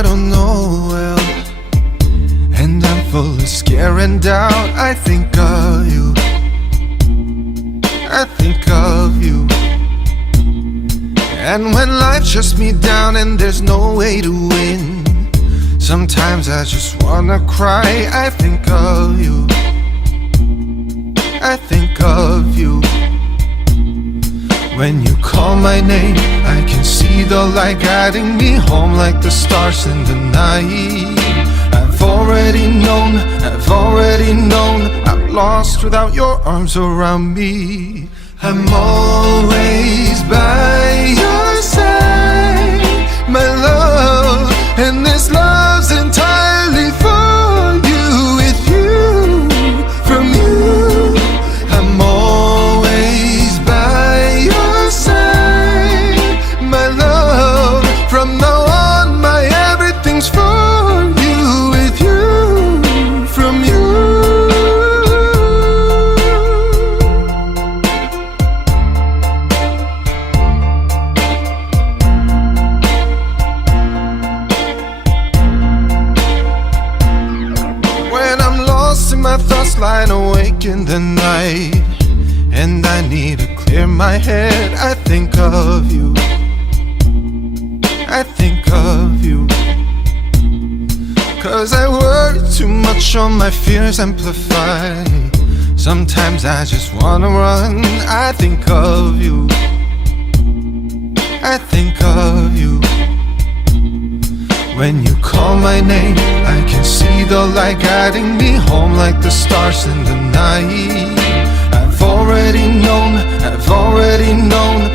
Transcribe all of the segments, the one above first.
I don't know well, and I'm full of scare and doubt. I think of you, I think of you. And when life shuts me down and there's no way to win, sometimes I just wanna cry. I think of you, I think of you. When you call my name, I can see the light guiding me home like the stars in the night. I've already known I'm lost without your arms around me. I'm always by your side, my love, and this love's entirely for you, with you, from you. I'm always by your side, my love. From now on, my everything's for you, with you, from you. When I'm lost in my thoughts, lying awake in the night, and I need to clear my head, I think of you, I think of you. 'Cause I worry too much, on my fears amplify. Sometimes I just wanna run. I think of you, I think of you. When you call my name, I can see the light guiding me home like the stars in the night. I've already known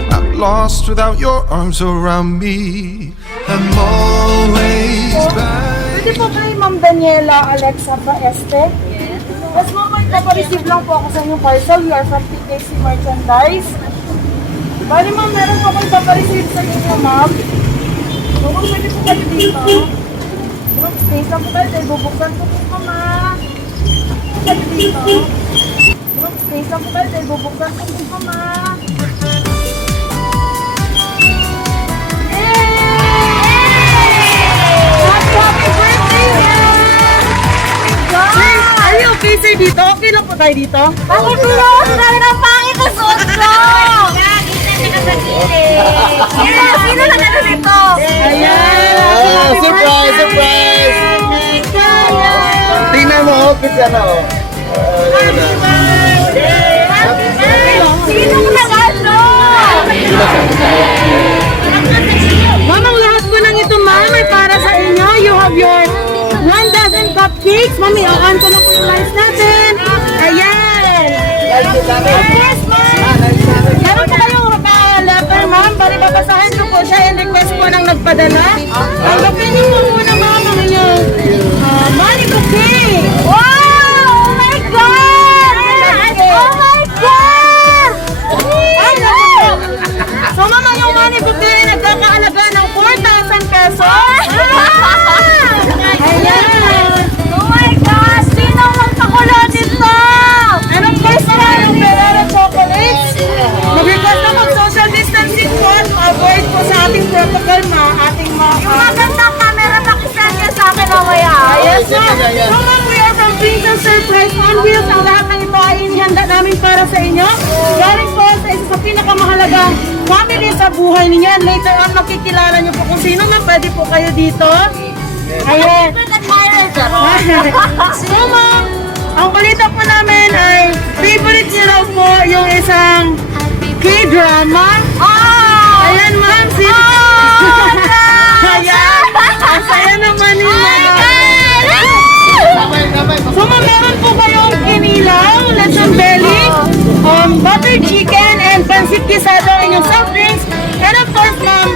I'm lost without your arms around me. I'm always by. Pwede po kay Ma'am Daniela Alexa Baeste? Yes. Yes, ma'am, may papareceive lang po ako sa inyong parcel. You are from PKC Merchandise. Bali, ma'am, meron po kayo papareceive sa inyo, ma'am. So, ma'am, pwede po kayo dito. Ma'am, space lang po tayo. Dahil bubuksan po po, ma'am. Kayo dito. Ma'am, space lang po tayo. Dahil bubuksan po po, ma'am. Happy birthday, sir! Are you okay, sir, dito? Okay lang po tayo dito? Bakit po? Sabi ng pangit ang suot ko! Sino na gano'n dito? Ayan! Surprise! Surprise! Tingnan mo, outfit yan o. Happy birthday! Happy birthday! Sino na gano'n? Ma'am, ang lahat po ng ito, ma'am, ay para sa inyo. You have your 1 dozen cupcakes. Ma'am, i-on ko lang po yung lights natin. Ayan! Of course, ma'am! Meron po kayong letter, ma'am. Bali, babasahin ko po siya and request po ng nagpadala. Tanggapin niyo po muna, ma'am, ang inyong money bouquet. Wow! Oh my God! Oh my God! So, mama, yung money bouquet ay nagkakaalaga ng 4,000 pesos. Ayan! Oh my gosh! Sino magpakulo dito? And of course, yung Ferrero chocolates. Mag-request na mag-social distancing po to avoid po sa ating protocol, ating mga... Yung magandang camera, pakisend niya sa akin mamaya. Yes, ma'am. So, ma'am, we are from Princess Surprise on Wheels. Ang lahat ng ito ay inihanda namin para sa inyo. Galing po sa isa sa pinakamahalagang family sa buhay ninyo. And later on, makikilala niyo po kung sino na pwede po kayo dito. Ayan. So, ma'am, ang balita po namin ay favorite niyo raw po yung isang K-drama. Ayan, ma'am. Ayan. Ang saya naman ni ma'am. So, ma'am, meron po kayong kinilaw, lechon belly, butter chicken, and pancit quesado ang inyong soft drinks. And of course, ma'am,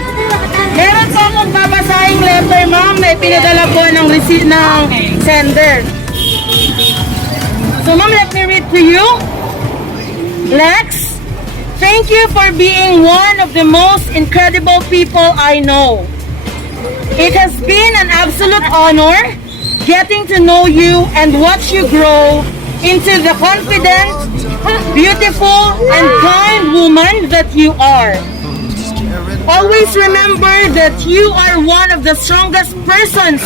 meron po akong babasahing letter, ma'am, na ipinadala po ng receipt ng sender. So, ma'am, let me read to you. Lex, thank you for being one of the most incredible people I know. It has been an absolute honor getting to know you and watch you grow into the confident, beautiful, and kind woman that you are. Always remember that you are one of the strongest persons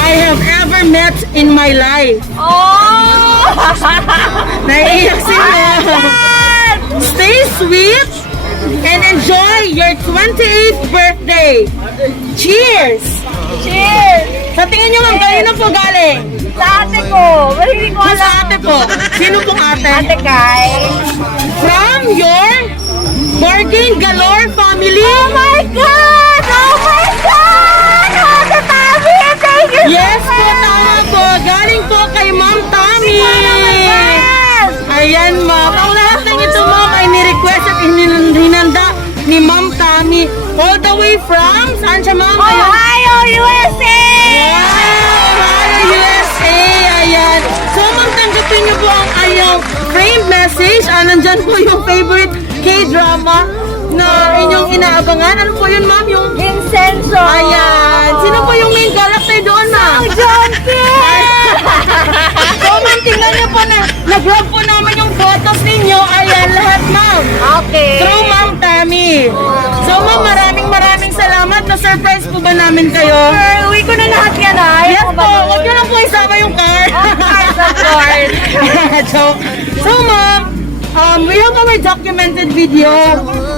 I have ever met in my life. Oh! Naiiyak si Mom. Stay sweet and enjoy your 28th birthday. Cheers! Cheers! Sa tingin nyo, ma'am, kanino po galing? Sa ate ko. Pero hindi ko Sa alam. ate po. Sino pong ate? Ate Kai. From your Bargain Galore family? Oh my God! Oh my God! Ate Tami! Thank you Yes so po, much! tama po. Galing po kay Ma'am Tami. Yes! Ayan, ma'am. Ang lahat ng ito, ma'am, ay ni-request at hinanda ni Ma'am Tami. All the way from, saan siya, ma'am? Ayan. Ohio, USA! Wow! USA! Ayan. So, ma'am, tanggapin niyo po ang ayong framed message. Nandyan po yung favorite K-drama na inyong inaabangan. Ano po yun, ma'am? Yung Vincenzo! Ayan. Sino po yung main character doon, ma'am? So, ma'am, tingnan niyo po na nag-vlog po namin yung photos ninyo. Ayan, lahat, ma'am. Okay. Through Ma'am Tami. So, ma'am, maraming salamat. Na-surprise po ba namin kayo? Sir, uwi ko na lahat yan ah. Yes po. Huwag niyo lang po isama yung car. Of course. So, ma'am, we have our documented video.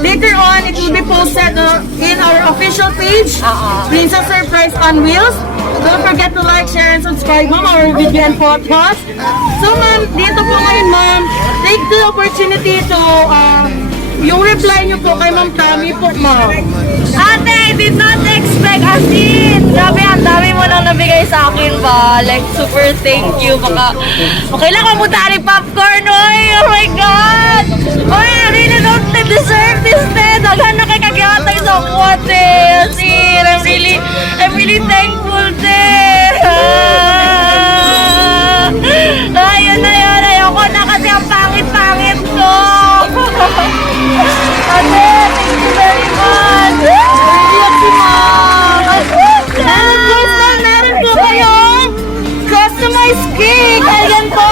Later on, it will be posted in our official page, Princess Surprise on Wheels. Don't forget to like, share, and subscribe, ma'am, our video and podcast. So, ma'am, dito po ngayon, ma'am, take the opportunity to, yung reply niyo po kay Ma'am Tami po, ma'am. Ate, I did not expect as in. Grabe, ang dami mo nang nabigay sa akin ba? Like, super thank you. Baka, okay lang kung mutari popcorn, oy. Oh my God. Oy, I really don't deserve this, te. Daghan na kay kagyatay sa kuwate. As in, I'm really thankful, te. Ayun na yun. Ayoko na kasi ang pangit-pangit ko. Ate, thank you very much. Iyak si Mom. And of course, ma'am, meron po kayong customized cake. Ayan po,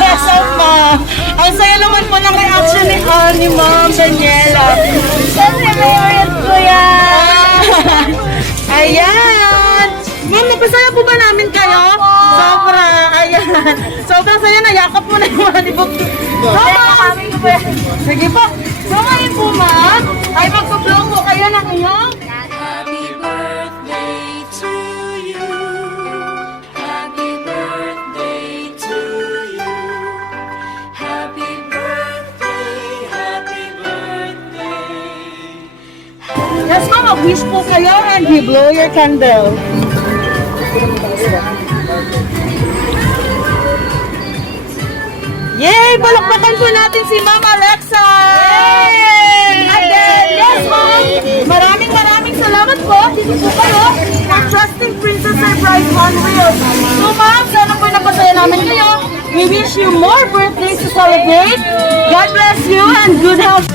yes, ma'am. Ang saya naman po ng reaction ni Ma'am Daniela. Kasi favorite ko yan. Ayan. Ma'am, napasaya po ba namin kayo? Sobra. Ayan. Sobrang saya. Nayakap po na yung mga nibok. So, ma'am. Sige po. So, ngayon po, ma'am, ay magpa-vlog po kayo ng iyong Happy birthday to you. Happy birthday to you. Happy birthday, happy birthday. Yes, ma'am, mag-wish po kayo and you blow your candle. Yay! Palakpakan po natin si Ma'am Alexa! Yay! And then, yes, ma'am, maraming salamat po. Dito po kayo for trusting Princess Surprise on Wheels. So, ma'am, sana po napasaya namin kayo. We wish you more birthdays to celebrate. God bless you and good health.